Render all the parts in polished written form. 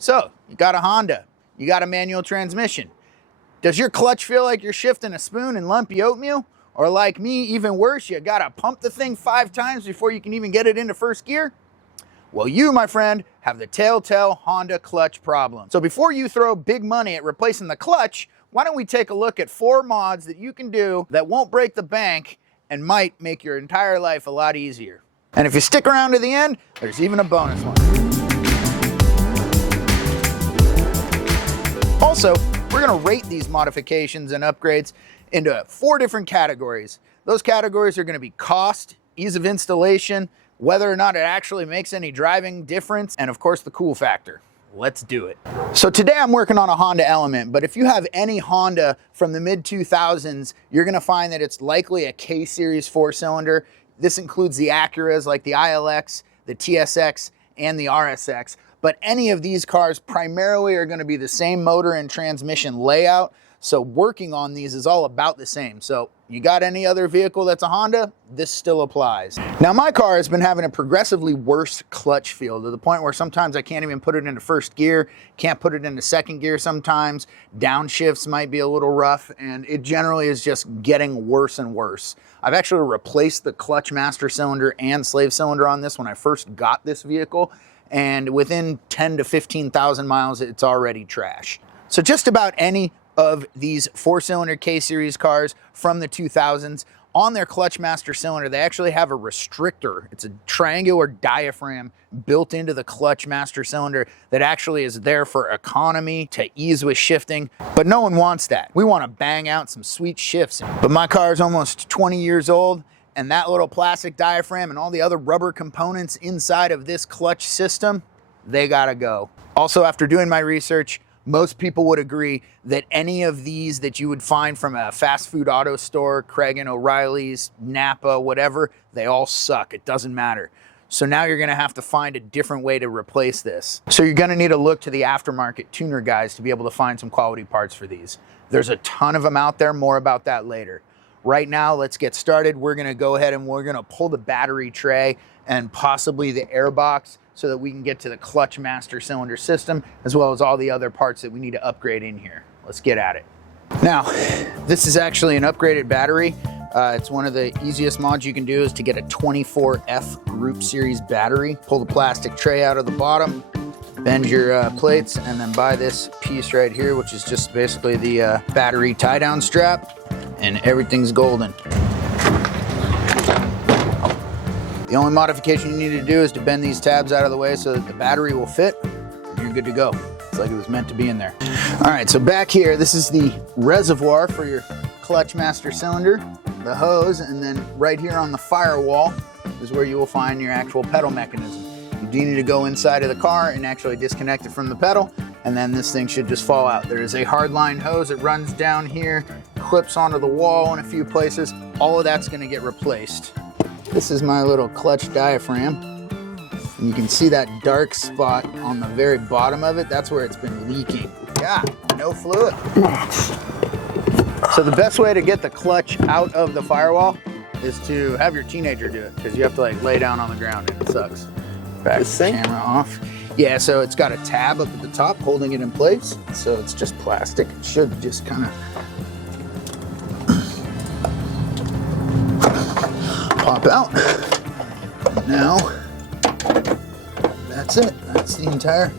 So, you got a Honda, you got a manual transmission. Does your clutch feel like you're shifting a spoon in lumpy oatmeal? Or like me, even worse, you gotta pump the thing 5 times before you can even get it into first gear? Well, you, my friend, have the telltale Honda clutch problem. So before you throw big money at replacing the clutch, why don't we take a look at 4 mods that you can do that won't break the bank and might make your entire life a lot easier. And if you stick around to the end, there's even a bonus one. Also, we're gonna rate these modifications and upgrades into 4 different categories. Those categories are gonna be cost, ease of installation, whether or not it actually makes any driving difference, and of course the cool factor. Let's do it. So today I'm working on a Honda Element, but if you have any Honda from the mid-2000s, you're gonna find that it's likely a K-Series 4-cylinder. This includes the Acuras like the ILX, the TSX, and the RSX. But any of these cars primarily are gonna be the same motor and transmission layout, so working on these is all about the same. So you got any other vehicle that's a Honda, this still applies. Now my car has been having a progressively worse clutch feel to the point where sometimes I can't even put it into first gear, can't put it into second gear sometimes, downshifts might be a little rough, and it generally is just getting worse and worse. I've actually replaced the clutch master cylinder and slave cylinder on this when I first got this vehicle, and within 10 to 15,000 miles, it's already trash. So just about any of these 4-cylinder K-Series cars from the 2000s, on their clutch master cylinder, they actually have a restrictor. It's a triangular diaphragm built into the clutch master cylinder that actually is there for economy, to ease with shifting, but no one wants that. We want to bang out some sweet shifts. But my car is almost 20 years old, and that little plastic diaphragm and all the other rubber components inside of this clutch system, they gotta go. Also, after doing my research, most people would agree that any of these that you would find from a fast food auto store, Craig and O'Reilly's, Napa, whatever, they all suck. It doesn't matter. So now you're gonna have to find a different way to replace this. So you're gonna need to look to the aftermarket tuner guys to be able to find some quality parts for these. There's a ton of them out there, more about that later. Right now, let's get started. We're gonna go ahead and we're gonna pull the battery tray and possibly the air box so that we can get to the clutch master cylinder system, as well as all the other parts that we need to upgrade in here. Let's get at it. Now, this is actually an upgraded battery. It's one of the easiest mods you can do is to get a 24F group series battery. Pull the plastic tray out of the bottom, bend your plates, and then buy this piece right here, which is just basically the battery tie down strap, and everything's golden. The only modification you need to do is to bend these tabs out of the way so that the battery will fit, and you're good to go. It's like it was meant to be in there. All right, so back here, this is the reservoir for your clutch master cylinder, the hose, and then right here on the firewall is where you will find your actual pedal mechanism. You do need to go inside of the car and actually disconnect it from the pedal, and then this thing should just fall out. There is a hardline hose that runs down here, clips onto the wall in a few places. All of that's gonna get replaced. This is my little clutch diaphragm. And you can see that dark spot on the very bottom of it. That's where it's been leaking. Yeah, no fluid. So the best way to get the clutch out of the firewall is to have your teenager do it, because you have to like lay down on the ground and it sucks. Back the camera off. Yeah, so it's got a tab up at the top holding it in place. So it's just plastic. It should just kind of pop out. Now, that's it. That's the entire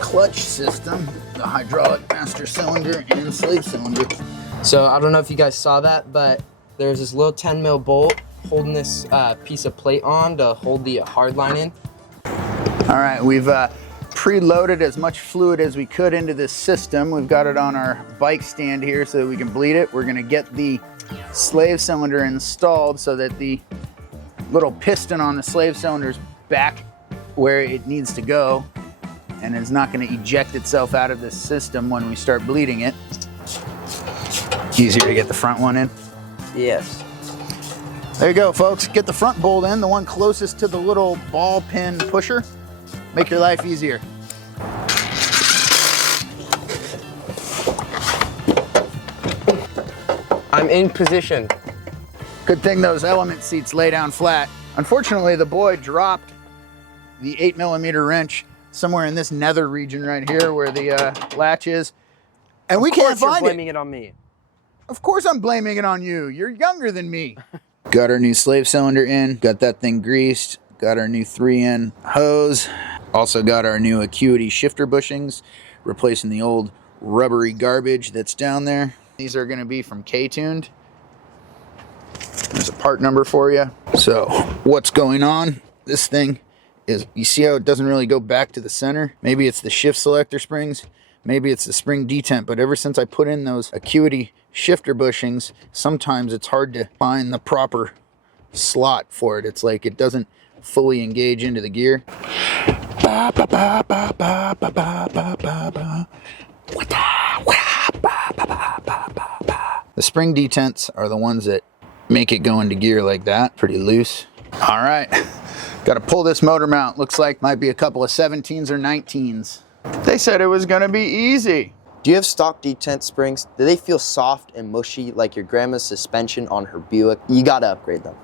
clutch system, the hydraulic master cylinder and slave cylinder. So I don't know if you guys saw that, but there's this little 10 mil bolt holding this piece of plate on to hold the hard line in. All right, we've preloaded as much fluid as we could into this system. We've got it on our bike stand here so that we can bleed it. We're gonna get the slave cylinder installed so that the little piston on the slave cylinder is back where it needs to go and is not going to eject itself out of this system when we start bleeding it. Easier to get the front one in. Yes. There you go, folks. Get the front bolt in, the one closest to the little ball pin pusher. Make your life easier. I'm in position. Good thing those Element seats lay down flat. Unfortunately, the boy dropped the 8mm wrench, somewhere in this nether region right here where the latch is. And we can't find You're blaming it on me. Of course I'm blaming it on you. You're younger than me. Got our new slave cylinder in, got that thing greased, got our new 3N hose, also got our new Acuity shifter bushings, replacing the old rubbery garbage that's down there. These are gonna be from K-Tuned. There's a part number for you. So what's going on? This thing is, you see how it doesn't really go back to the center? Maybe it's the shift selector springs, maybe it's the spring detent, but ever since I put in those Acuity shifter bushings, sometimes it's hard to find the proper slot for it. It's like it doesn't fully engage into the gear. The spring detents are the ones that make it go into gear like that, pretty loose. All right, got to pull this motor mount. Looks like might be a couple of 17s or 19s. They said it was gonna be easy. Do you have stock detent springs? Do they feel soft and mushy like your grandma's suspension on her Buick? You gotta upgrade them.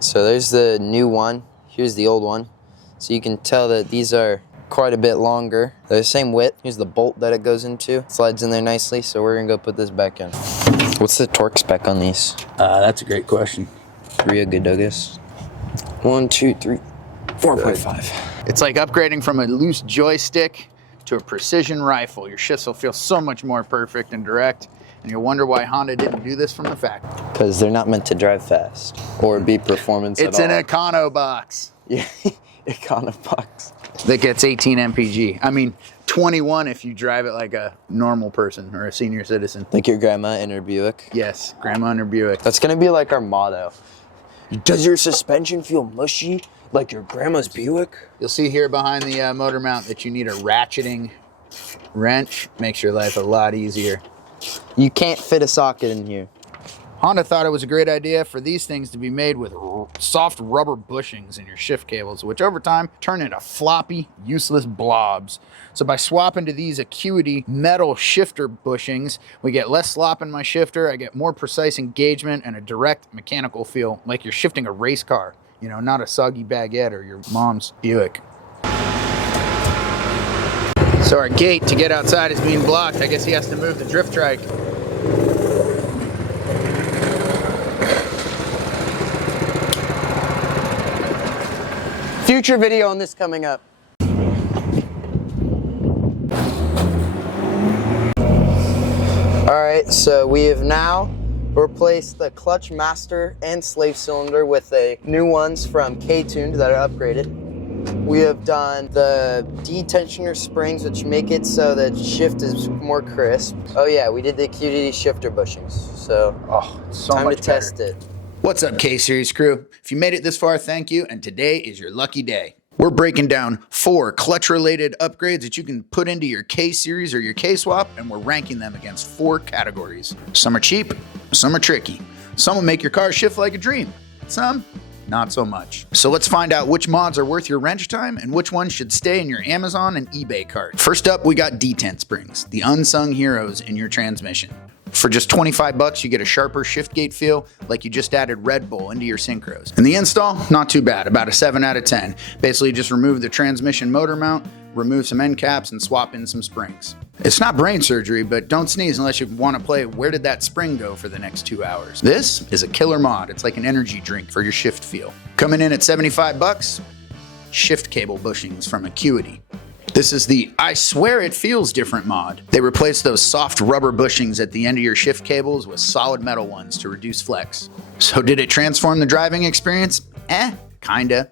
So there's the new one. Here's the old one. So you can tell that these are quite a bit longer. They're the same width. Here's the bolt that it goes into. It slides in there nicely, so we're gonna go put this back in. What's the torque spec on these? That's a great question. 3 a good Douglas. 1, 2, 3, 4.5. It's like upgrading from a loose joystick to a precision rifle. Your shifts will feel so much more perfect and direct, and you'll wonder why Honda didn't do this from the factory. Because they're not meant to drive fast or be performance It's at all. an Econo box. Yeah, Econo box. That gets 18 mpg. I mean, 21 if you drive it like a normal person or a senior citizen. Like your grandma in her Buick? Yes, grandma in her Buick. That's gonna be like our motto. Does your suspension feel mushy like your grandma's Buick? You'll see here behind the motor mount that you need a ratcheting wrench. Makes your life a lot easier. You can't fit a socket in here. Honda thought it was a great idea for these things to be made with soft rubber bushings in your shift cables, which over time turn into floppy, useless blobs. So by swapping to these Acuity metal shifter bushings, we get less slop in my shifter, I get more precise engagement and a direct mechanical feel, like you're shifting a race car, you know, not a soggy baguette or your mom's Buick. So our gate to get outside is being blocked. I guess he has to move the drift trike. Future video on this coming up. All right, so we have now replaced the clutch master and slave cylinder with the new ones from K-Tuned that are upgraded. We have done the detensioner springs, which make it so that shift is more crisp. Oh yeah, we did the Acuity shifter bushings. So, so time much to test it. What's up, K-Series crew? If you made it this far, thank you, and today is your lucky day. We're breaking down 4 clutch-related upgrades that you can put into your K-Series or your K-Swap, and we're ranking them against 4 categories. Some are cheap, some are tricky. Some will make your car shift like a dream. Some, not so much. So let's find out which mods are worth your wrench time and which ones should stay in your Amazon and eBay cart. First up, we got detent springs, the unsung heroes in your transmission. For just 25 bucks, you get a sharper shift gate feel like you just added Red Bull into your synchros. And the install, not too bad, about a 7 out of 10. Basically just remove the transmission motor mount, remove some end caps, and swap in some springs. It's not brain surgery, but don't sneeze unless you want to play Where Did That Spring Go for the next 2 hours. This is a killer mod. It's like an energy drink for your shift feel. Coming in at 75 bucks, shift cable bushings from Acuity. This is the I Swear It Feels Different mod. They replaced those soft rubber bushings at the end of your shift cables with solid metal ones to reduce flex. So did it transform the driving experience? Kinda.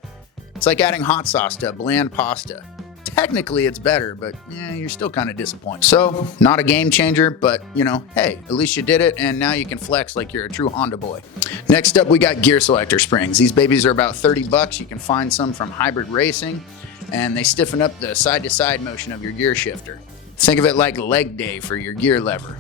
It's like adding hot sauce to a bland pasta. Technically it's better, but you're still kind of disappointed. So, not a game changer, but you know, hey, at least you did it, and now you can flex like you're a true Honda boy. Next up, we got gear selector springs. These babies are about 30 bucks. You can find some from Hybrid Racing, and they stiffen up the side-to-side motion of your gear shifter. Think of it like leg day for your gear lever.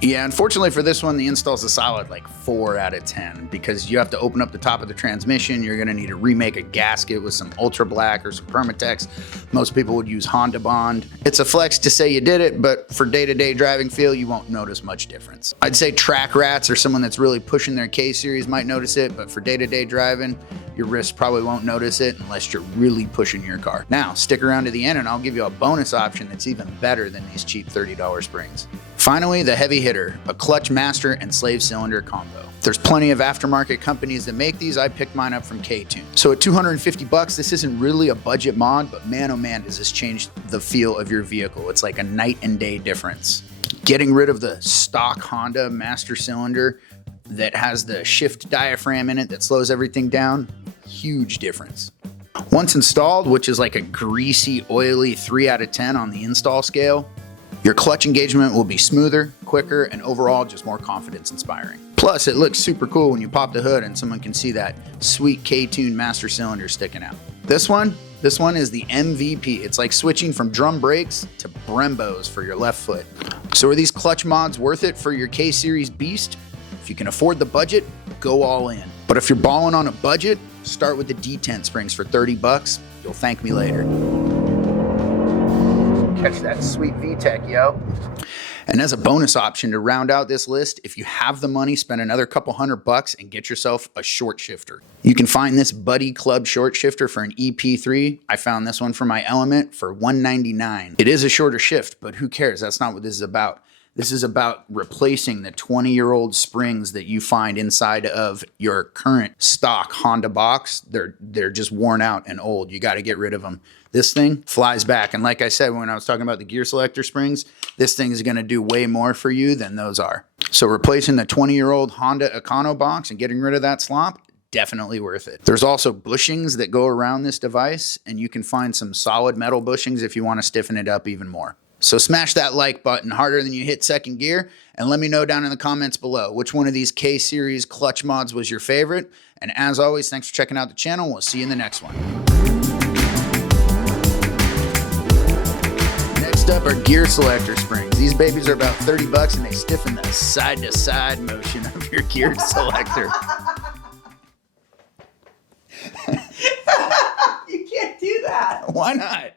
Yeah, unfortunately for this one, the install's a solid like 4 out of 10 because you have to open up the top of the transmission. You're gonna need to remake a gasket with some Ultra Black or some Permatex. Most people would use Honda Bond. It's a flex to say you did it, but for day-to-day driving feel, you won't notice much difference. I'd say track rats or someone that's really pushing their K-Series might notice it, but for day-to-day driving, your wrist probably won't notice it unless you're really pushing your car. Now, stick around to the end and I'll give you a bonus option that's even better than these cheap $30 springs. Finally, the heavy hitter, a clutch master and slave cylinder combo. There's plenty of aftermarket companies that make these. I picked mine up from K-Tune. So at 250 bucks, this isn't really a budget mod, but man, oh man, does this change the feel of your vehicle. It's like a night and day difference. Getting rid of the stock Honda master cylinder that has the shift diaphragm in it that slows everything down, huge difference. Once installed, which is like a greasy, oily 3 out of 10 on the install scale, your clutch engagement will be smoother, quicker, and overall just more confidence inspiring. Plus, it looks super cool when you pop the hood and someone can see that sweet K-Tune master cylinder sticking out. This one is the MVP. It's like switching from drum brakes to Brembos for your left foot. So are these clutch mods worth it for your K-Series beast? If you can afford the budget, go all in. But if you're balling on a budget, start with the detent springs for 30 bucks. You'll thank me later. Catch that sweet VTEC, yo. And as a bonus option to round out this list, if you have the money, spend another couple $100 and get yourself a short shifter. You can find this Buddy Club short shifter for an EP3. I found this one for my Element for $199. It is a shorter shift, but who cares? That's not what this is about. This is about replacing the 20-year-old springs that you find inside of your current stock Honda box. They're just worn out and old. You got to get rid of them. This thing flies back. And like I said, when I was talking about the gear selector springs, this thing is going to do way more for you than those are. So replacing the 20-year-old Honda Econo box and getting rid of that slop, definitely worth it. There's also bushings that go around this device, and you can find some solid metal bushings if you want to stiffen it up even more. So smash that like button harder than you hit second gear, and let me know down in the comments below which one of these K-Series clutch mods was your favorite. And as always, thanks for checking out the channel. We'll see you in the next one. Next up are gear selector springs. These babies are about 30 bucks and they stiffen the side-to-side motion of your gear selector. You can't do that. Why not?